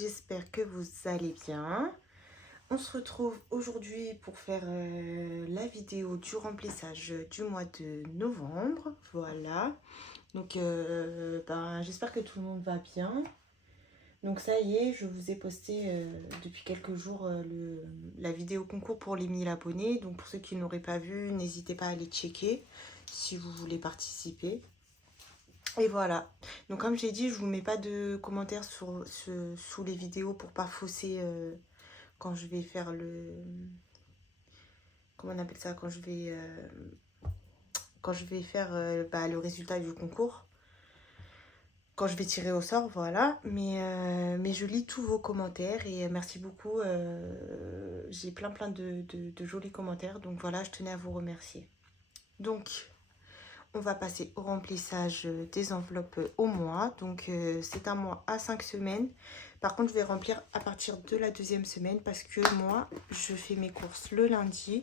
j'espère que vous allez bien. On se retrouve aujourd'hui pour faire la vidéo du remplissage du mois de novembre. Voilà, donc j'espère que tout le monde va bien. Donc ça y est, je vous ai posté depuis quelques jours la vidéo concours pour les 1000 abonnés. Donc pour ceux qui n'auraient pas vu, n'hésitez pas à aller checker si vous voulez participer. Et voilà, donc comme j'ai dit, je vous mets pas de commentaires sous les vidéos pour pas fausser quand je vais faire comment on appelle ça, quand je vais faire le résultat du concours, quand je vais tirer au sort, voilà. Mais je lis tous vos commentaires et merci beaucoup. J'ai plein de jolis commentaires, donc voilà, je tenais à vous remercier. Donc on va passer au remplissage des enveloppes au mois. Donc c'est un mois à 5 semaines. Par contre, je vais remplir à partir de la deuxième semaine parce que moi, je fais mes courses le lundi.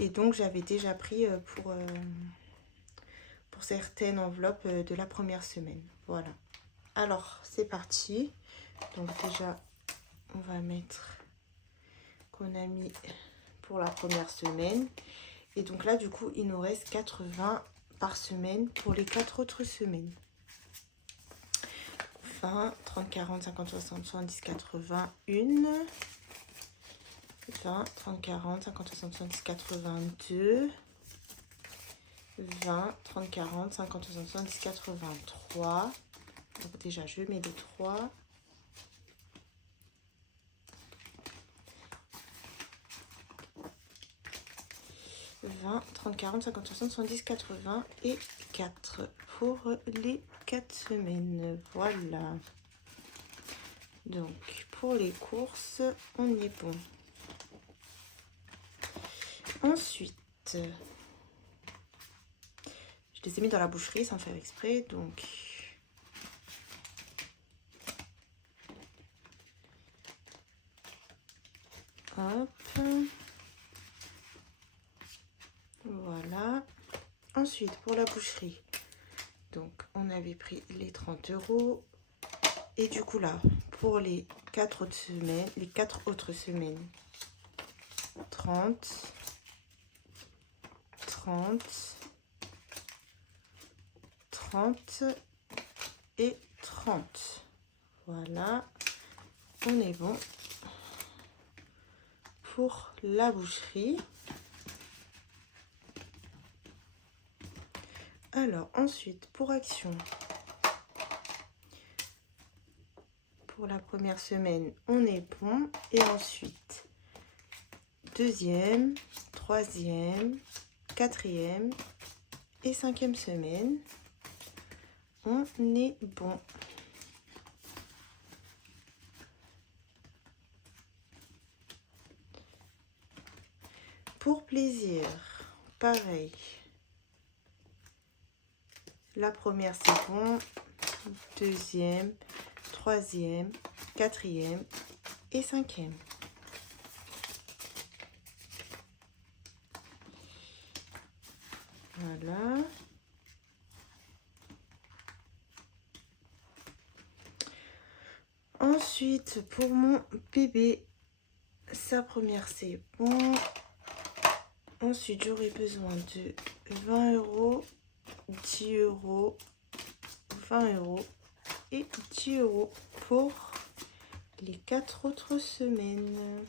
Et donc, j'avais déjà pris pour certaines enveloppes de la première semaine. Voilà. Alors, c'est parti. Donc déjà, on va mettre qu'on a mis pour la première semaine. Et donc là, du coup, il nous reste 80 par semaine pour les 4 autres semaines. 20, 30, 40, 50, 60, 70, 80, 1. 20, 30, 40, 50, 60, 70, 82. 20, 30, 40, 50, 60, 70, 83. Donc déjà, je mets le 3. 20, 30, 40, 50, 60, 70, 80 et 4 pour les 4 semaines. Voilà. Donc, pour les courses, on est bon. Ensuite, je les ai mis dans la boucherie sans faire exprès. Donc, hop. Voilà. Ensuite, pour la boucherie, donc on avait pris les 30 €. Et du coup là, pour les 4 autres semaines, 30, 30, 30 et 30. Voilà, on est bon pour la boucherie. Alors ensuite, pour Action, pour la première semaine, on est bon. Et ensuite, deuxième, troisième, quatrième et cinquième semaine, on est bon. Pour Plaisir, pareil. La première, c'est bon. Deuxième, troisième, quatrième et cinquième. Voilà. Ensuite, pour mon bébé, sa première, c'est bon. Ensuite, j'aurai besoin de 20 €, 10 €, 20 € et 10 € pour les 4 autres semaines.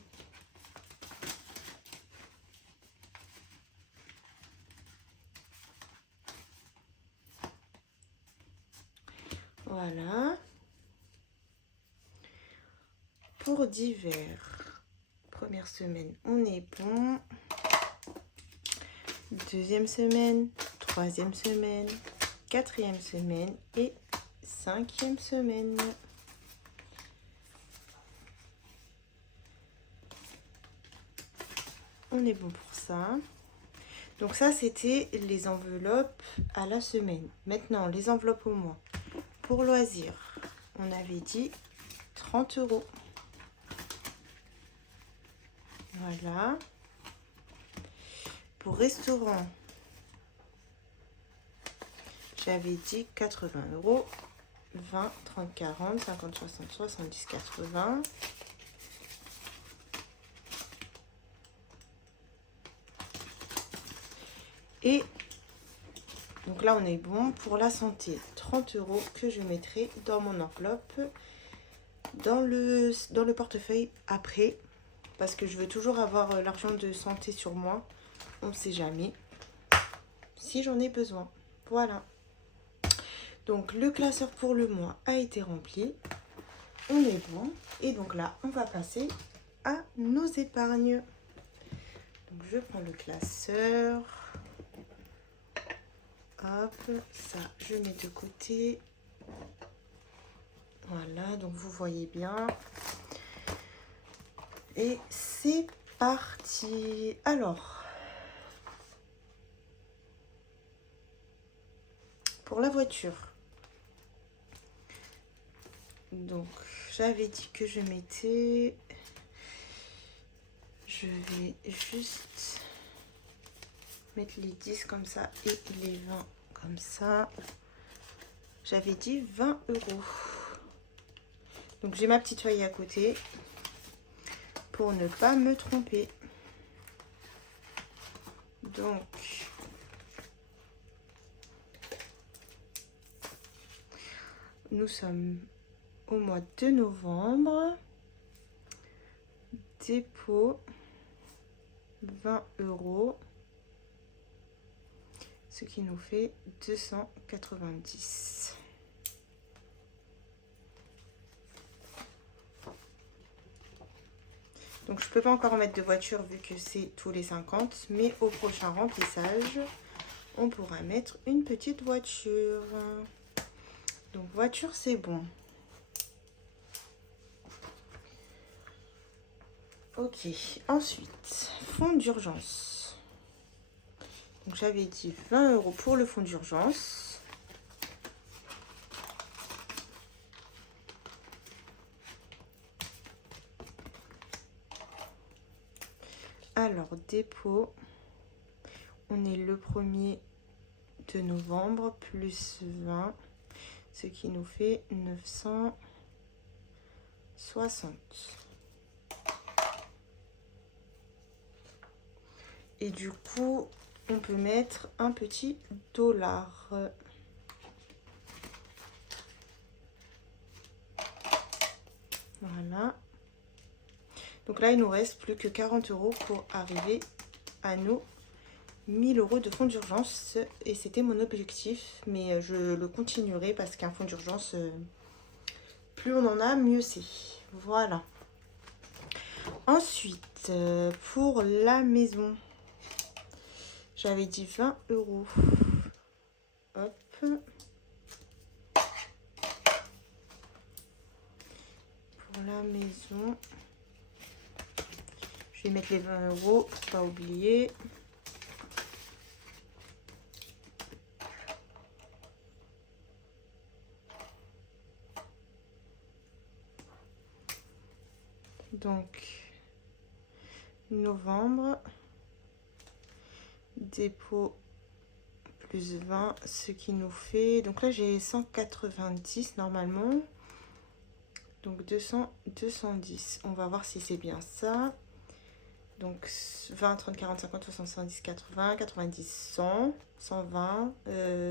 Voilà. Pour Divers, première semaine, on est bon. Deuxième semaine, troisième semaine, quatrième semaine et cinquième semaine. On est bon pour ça. Donc ça, c'était les enveloppes à la semaine. Maintenant, les enveloppes au mois. Pour loisirs, on avait dit 30 €. Voilà. Pour restaurant, j'avais dit 80 €. 20, 30, 40, 50, 60, 70, 80. Et donc là, on est bon pour la santé. 30 € que je mettrai dans mon enveloppe, dans le portefeuille après. Parce que je veux toujours avoir l'argent de santé sur moi. On ne sait jamais si j'en ai besoin. Voilà. Donc le classeur pour le mois a été rempli. On est bon. Et donc là, on va passer à nos épargnes. Donc je prends le classeur. Hop, ça je mets de côté. Voilà, donc vous voyez bien. Et c'est parti. Alors, pour la voiture. Donc, j'avais dit que je mettais... Je vais juste mettre les 10 comme ça et les 20 comme ça. J'avais dit 20 €. Donc, j'ai ma petite feuille à côté pour ne pas me tromper. Donc, nous sommes au mois de novembre. Dépôt 20 €, ce qui nous fait 290. Donc je peux pas encore mettre de voiture vu que c'est tous les 50, mais au prochain remplissage, on pourra mettre une petite voiture. Donc voiture, c'est bon. Ok, ensuite, fonds d'urgence. Donc j'avais dit 20 € pour le fonds d'urgence. Alors, dépôt, on est le 1er de novembre, plus 20, ce qui nous fait 960. Et du coup, on peut mettre un petit dollar. Voilà. Donc là, il nous reste plus que 40 € pour arriver à nos 1000 € de fonds d'urgence. Et c'était mon objectif, mais je le continuerai parce qu'un fonds d'urgence, plus on en a, mieux c'est. Voilà. Ensuite, pour la maison, j'avais dit 20 €. Hop. Pour la maison, je vais mettre les 20 € pour pas oublier. Donc, novembre, dépôt plus 20, ce qui nous fait... Donc là, j'ai 190 normalement. Donc 200, 210. On va voir si c'est bien ça. Donc 20, 30, 40, 50, 60, 70, 80, 90, 100, 120,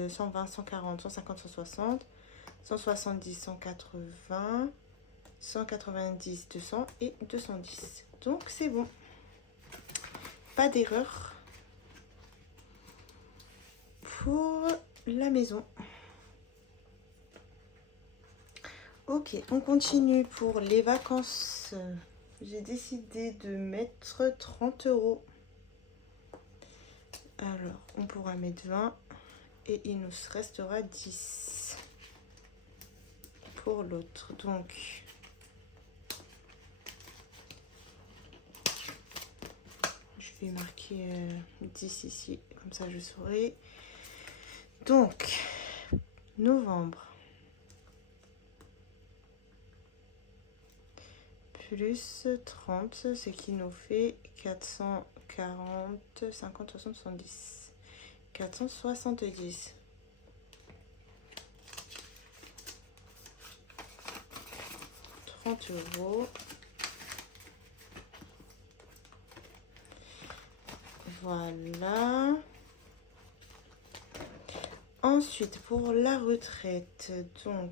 120, 140, 150, 160, 170, 180, 190, 200 et 210. Donc c'est bon. Pas d'erreur pour la maison. Ok, on continue pour les vacances. J'ai décidé de mettre 30 €. Alors, on pourra mettre 20 et il nous restera 10 pour l'autre. Donc, je vais marquer 10 ici, comme ça je saurai. Donc, novembre. Plus 30, ce qui nous fait 440, 50, 60, 70. 470. 30 €. Voilà. Ensuite, pour la retraite, donc...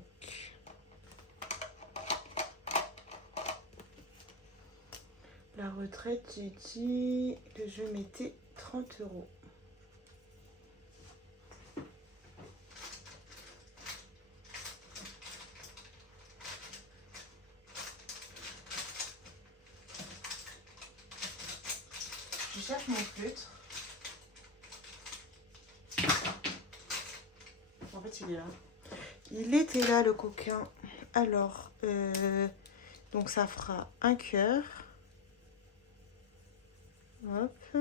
La retraite, j'ai dit que je mettais 30 €. Je cherche mon feutre. En fait, il est là. Il était là, le coquin. Alors, donc ça fera un cœur. Hop.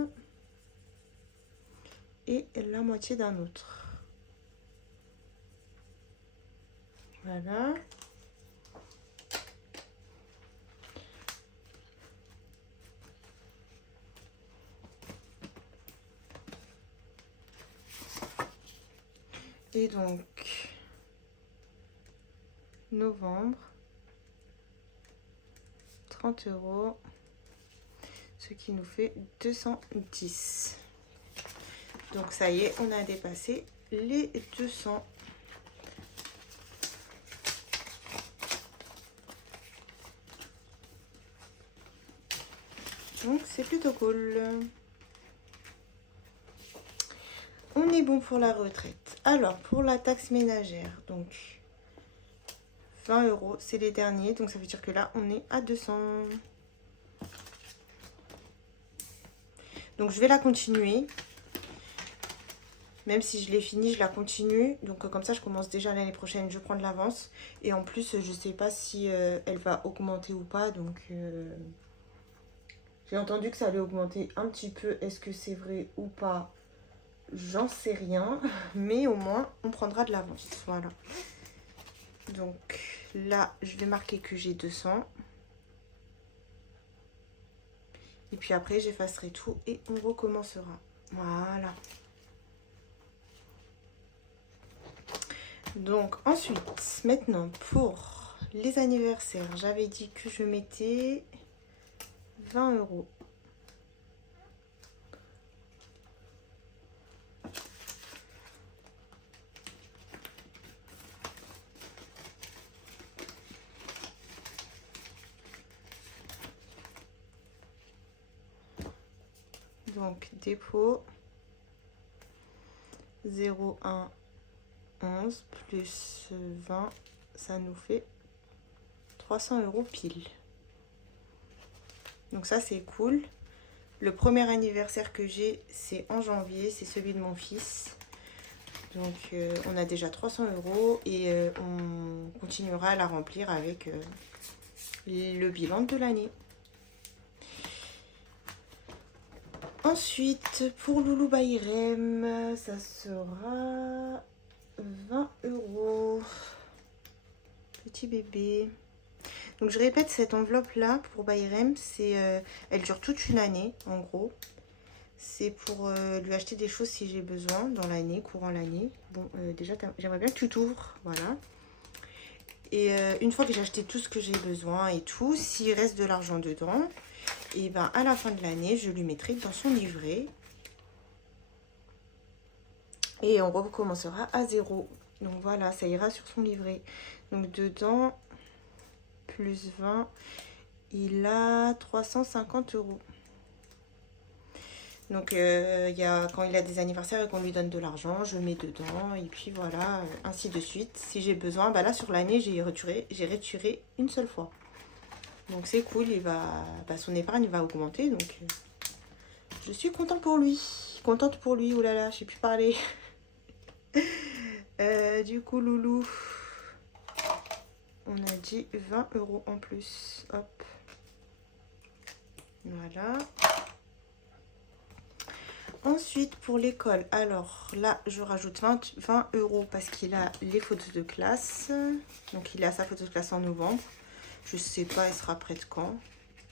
Et la moitié d'un autre. Voilà. Et donc, novembre, 30 €, ce qui nous fait 210. Donc ça y est, on a dépassé les 200. Donc c'est plutôt cool. On est bon pour la retraite. Alors, pour la taxe ménagère, donc 20 €, c'est les derniers. Donc ça veut dire que là, on est à 200. Donc je vais la continuer. Même si je l'ai fini, je la continue. Donc comme ça, je commence déjà l'année prochaine. Je prends de l'avance. Et en plus, je sais pas si elle va augmenter ou pas. Donc j'ai entendu que ça allait augmenter un petit peu. Est-ce que c'est vrai ou pas? J'en sais rien. Mais au moins, on prendra de l'avance. Voilà. Donc là, je vais marquer que j'ai 200. Et puis après, j'effacerai tout et on recommencera. Voilà. Donc ensuite, maintenant pour les anniversaires, j'avais dit que je mettais 20 €. Donc dépôt 0,1 11 plus 20, ça nous fait 300 € pile. Donc ça c'est cool. Le premier anniversaire que j'ai, c'est en janvier, c'est celui de mon fils. Donc on a déjà 300 € et on continuera à la remplir avec le bilan de l'année. Ensuite, pour Loulou Bayrem, ça sera 20 €. Petit bébé. Donc je répète, cette enveloppe là pour Bayrem, elle dure toute une année en gros. C'est pour lui acheter des choses si j'ai besoin dans l'année, courant l'année. Bon, déjà j'aimerais bien que tu t'ouvres, voilà. Et une fois que j'ai acheté tout ce que j'ai besoin et tout, s'il reste de l'argent dedans, et ben à la fin de l'année, je lui mettrai dans son livret. Et on recommencera à 0. Donc voilà, ça ira sur son livret. Donc dedans, plus 20, il a 350 €. Donc quand il a des anniversaires et qu'on lui donne de l'argent, je mets dedans. Et puis voilà, ainsi de suite. Si j'ai besoin, bah là sur l'année, j'ai retiré une seule fois. Donc c'est cool, son épargne va augmenter. Donc je suis contente pour lui. Contente pour lui, oulala, je sais plus parler. Du coup, Loulou, on a dit 20 € en plus. Hop. Voilà. Ensuite, pour l'école, alors là, je rajoute 20 € parce qu'il a les photos de classe. Donc, il a sa photo de classe en novembre. Je sais pas, elle sera prête quand.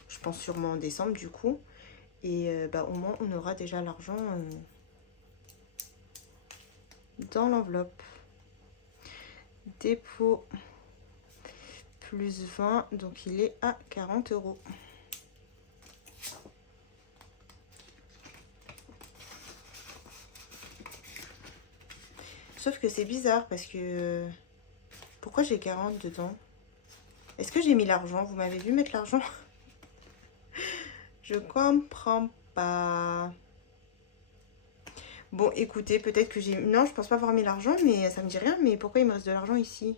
Je pense sûrement en décembre, du coup. Et au moins, on aura déjà l'argent dans l'enveloppe. Dépôt plus 20, donc il est à 40 €. Sauf que c'est bizarre parce que... Pourquoi j'ai 40 dedans? Est-ce que j'ai mis l'argent? Vous m'avez vu mettre l'argent? Je comprends pas. Bon, écoutez, peut-être que j'ai... Non, je pense pas avoir mis l'argent, mais ça me dit rien. Mais pourquoi il me reste de l'argent ici?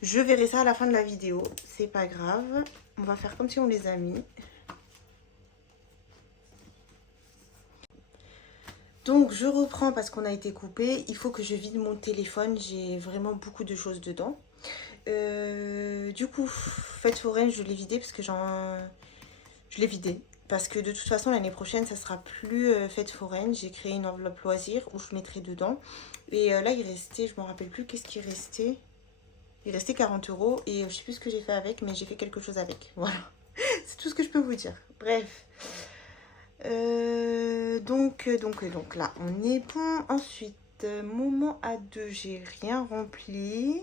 Je verrai ça à la fin de la vidéo. C'est pas grave. On va faire comme si on les a mis. Donc, je reprends parce qu'on a été coupé. Il faut que je vide mon téléphone. J'ai vraiment beaucoup de choses dedans. Du coup, fête foraine, je l'ai vidé parce que je l'ai vidé. Parce que de toute façon, l'année prochaine, ça sera plus fête foraine. J'ai créé une enveloppe loisir où je mettrai dedans. Et là, il restait, je me rappelle plus qu'est-ce qui restait. Il restait 40 € et je sais plus ce que j'ai fait avec, mais j'ai fait quelque chose avec. Voilà. C'est tout ce que je peux vous dire. Bref. Donc là, on est bon. Ensuite, moment à 2, j'ai rien rempli.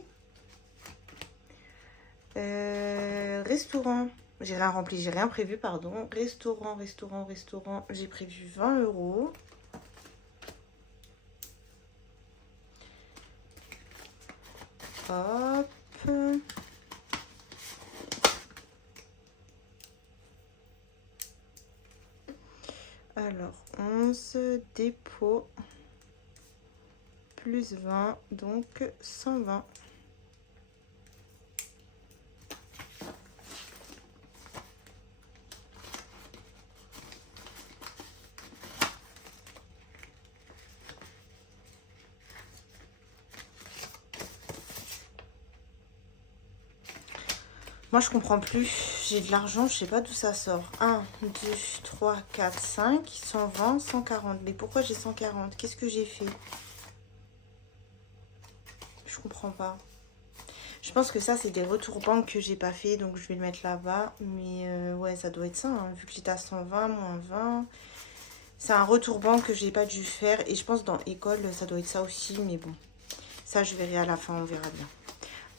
Restaurant, j'ai rien rempli, j'ai rien prévu, pardon. Restaurant, j'ai prévu 20 €. Hop. Alors, 11, dépôt, plus 20, donc 120. Moi, je comprends plus. J'ai de l'argent, je sais pas d'où ça sort. 1, 2, 3, 4, 5, 120, 140. Mais pourquoi j'ai 140? Qu'est-ce que j'ai fait? Je comprends pas. Je pense que ça, c'est des retours banque que j'ai pas fait. Donc, je vais le mettre là-bas. Mais ouais, ça doit être ça. Hein, vu que j'étais à 120, moins 20. C'est un retour banque que j'ai pas dû faire. Et je pense dans école, ça doit être ça aussi. Mais bon, ça, je verrai à la fin. On verra bien.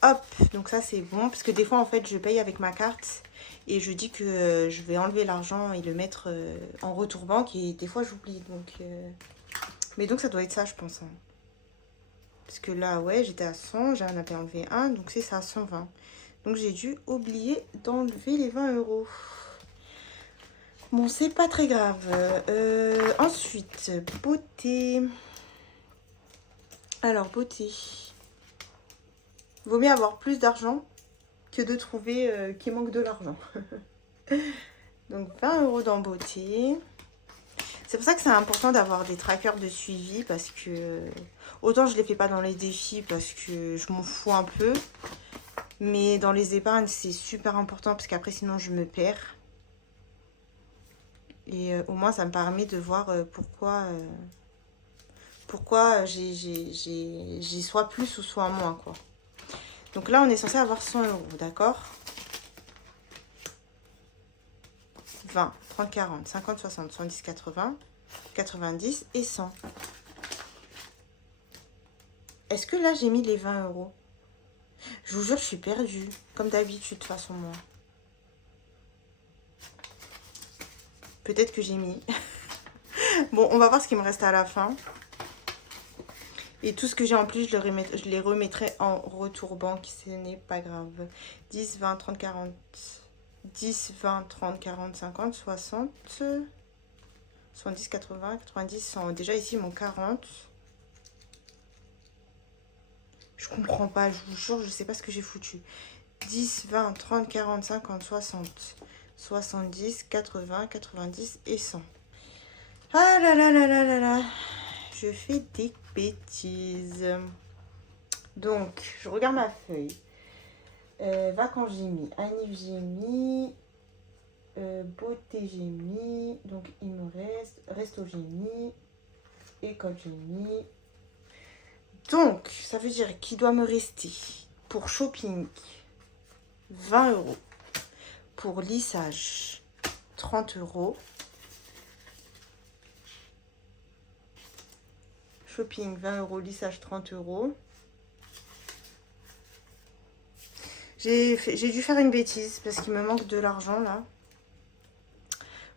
Hop, donc ça c'est bon, parce que des fois en fait je paye avec ma carte et je dis que je vais enlever l'argent et le mettre en retour banque et des fois j'oublie, donc mais donc ça doit être ça je pense, hein. Parce que là ouais j'étais à 100, j'en avais enlevé un, donc c'est ça, 120. Donc j'ai dû oublier d'enlever les 20 €. Bon, c'est pas très grave. Ensuite, beauté. Alors beauté, vaut mieux avoir plus d'argent que de trouver qu'il manque de l'argent. Donc 20 € dans beauté. C'est pour ça que c'est important d'avoir des trackers de suivi parce que autant je ne les fais pas dans les défis parce que je m'en fous un peu. Mais dans les épargnes, c'est super important parce qu'après sinon je me perds. Et au moins ça me permet de voir pourquoi j'ai soit plus ou soit moins, quoi. Donc là, on est censé avoir 100 €, d'accord? 20, 30, 40, 50, 60, 70, 80, 90 et 100. Est-ce que là, j'ai mis les 20 €? Je vous jure, je suis perdue. Comme d'habitude, de toute façon, moi. Peut-être que j'ai mis. Bon, on va voir ce qui me reste à la fin. Et tout ce que j'ai en plus, je les remettrai en retour banque. Ce n'est pas grave. 10, 20, 30, 40... 10, 20, 30, 40, 50, 60, 70, 80, 90, 100. Déjà ici, mon 40. Je comprends pas, je vous jure, je sais pas ce que j'ai foutu. 10, 20, 30, 40, 50, 60, 70, 80, 90 et 100. Ah là là là là là là. Je fais des bêtises. Donc, je regarde ma feuille. Vacances, j'ai mis. Anniv, j'ai mis. Beauté, j'ai mis. Donc, il me reste. Resto, j'ai mis. École, j'ai mis. Donc, ça veut dire qu'il doit me rester pour shopping 20 €. Pour lissage, 30 €. Shopping, 20 €. Lissage, 30 €. J'ai dû faire une bêtise parce qu'il me manque de l'argent là.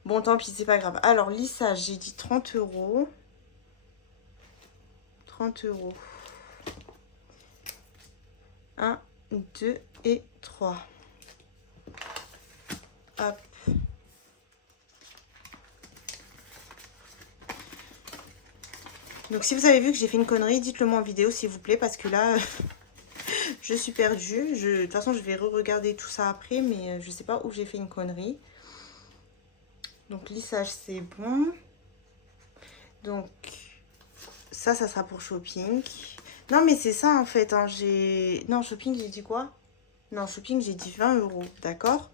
Bon, tant pis, c'est pas grave. Alors, lissage, j'ai dit 30 euros. 30 euros. 1, 2 et 3. Hop. Donc si vous avez vu que j'ai fait une connerie, dites-le moi en vidéo s'il vous plaît, parce que là, je suis perdue. De toute façon, je vais re-regarder tout ça après, mais je sais pas où j'ai fait une connerie. Donc lissage, c'est bon. Donc ça sera pour shopping. Non, mais c'est ça en fait. Hein, non, shopping, j'ai dit quoi? Non, shopping, j'ai dit 20 euros, d'accord?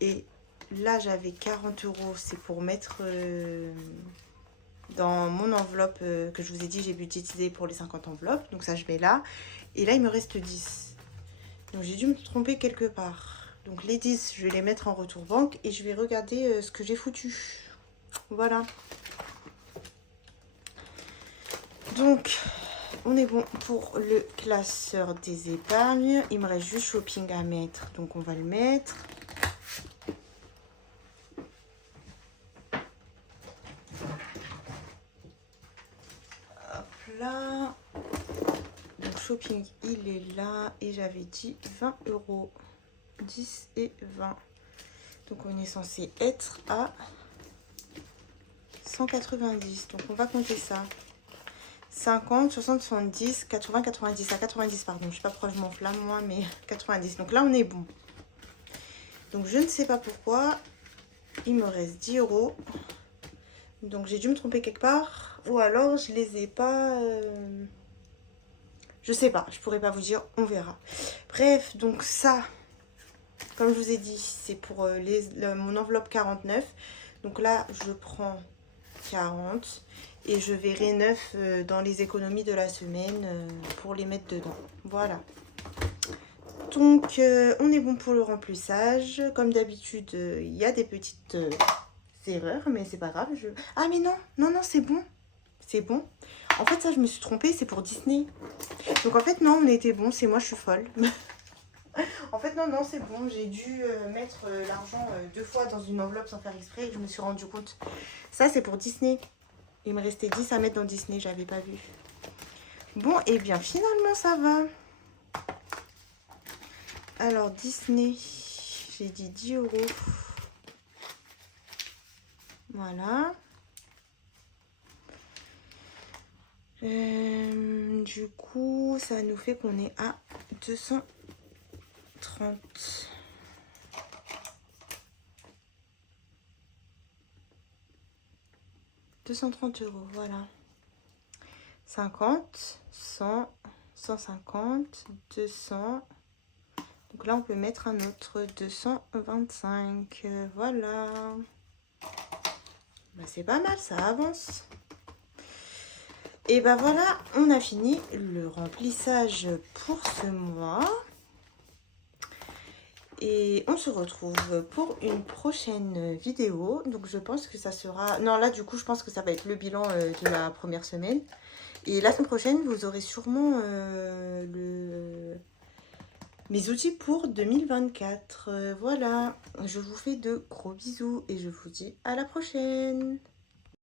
Et là, j'avais 40 euros. C'est pour mettre dans mon enveloppe que je vous ai dit, j'ai budgétisé pour les 50 enveloppes. Donc ça, je mets là. Et là, il me reste 10. Donc j'ai dû me tromper quelque part. Donc les 10, je vais les mettre en retour banque et je vais regarder ce que j'ai foutu. Voilà. Donc, on est bon pour le classeur des épargnes. Il me reste juste shopping à mettre. Donc on va le mettre. Hop là. Donc shopping, il est là. Et j'avais dit 20 euros. 10 et 20. Donc on est censé être à 190. Donc on va compter ça. 50, 60, 70, 80, 90. À 90, pardon. Je sais pas pourquoi je m'enflamme moi, mais 90. Donc là, on est bon. Donc je ne sais pas pourquoi. Il me reste 10 euros. Donc j'ai dû me tromper quelque part. Ou alors je les ai pas... Je sais pas. Je pourrais pas vous dire. On verra. Bref, donc ça, comme je vous ai dit, c'est pour mon enveloppe 49. Donc là, je prends 40. Et je verrai 9 dans les économies de la semaine pour les mettre dedans. Voilà. Donc, on est bon pour le remplissage. Comme d'habitude, il y a des petites erreurs, mais c'est pas grave. Ah, mais non, non, non, c'est bon. C'est bon. En fait, ça, je me suis trompée, c'est pour Disney. Donc, en fait, non, on était bon. C'est moi, je suis folle. En fait, non, non, c'est bon. J'ai dû mettre l'argent 2 fois dans une enveloppe sans faire exprès et je me suis rendu compte. Ça, c'est pour Disney. Il me restait 10 à mettre dans Disney, j'avais pas vu. Bon, et bien finalement ça va. Alors Disney, j'ai dit 10 euros. Voilà. Du coup, ça nous fait qu'on est à 230. 230 euros, voilà. 50, 100, 150, 200. Donc là, on peut mettre un autre 225. Voilà. Bah, c'est pas mal, ça avance. Et ben voilà, on a fini le remplissage pour ce mois. Et on se retrouve pour une prochaine vidéo. Donc je pense que ça sera... Non, là du coup, je pense que ça va être le bilan de la première semaine. Et la semaine prochaine, vous aurez sûrement mes outils pour 2024. Voilà, je vous fais de gros bisous et je vous dis à la prochaine.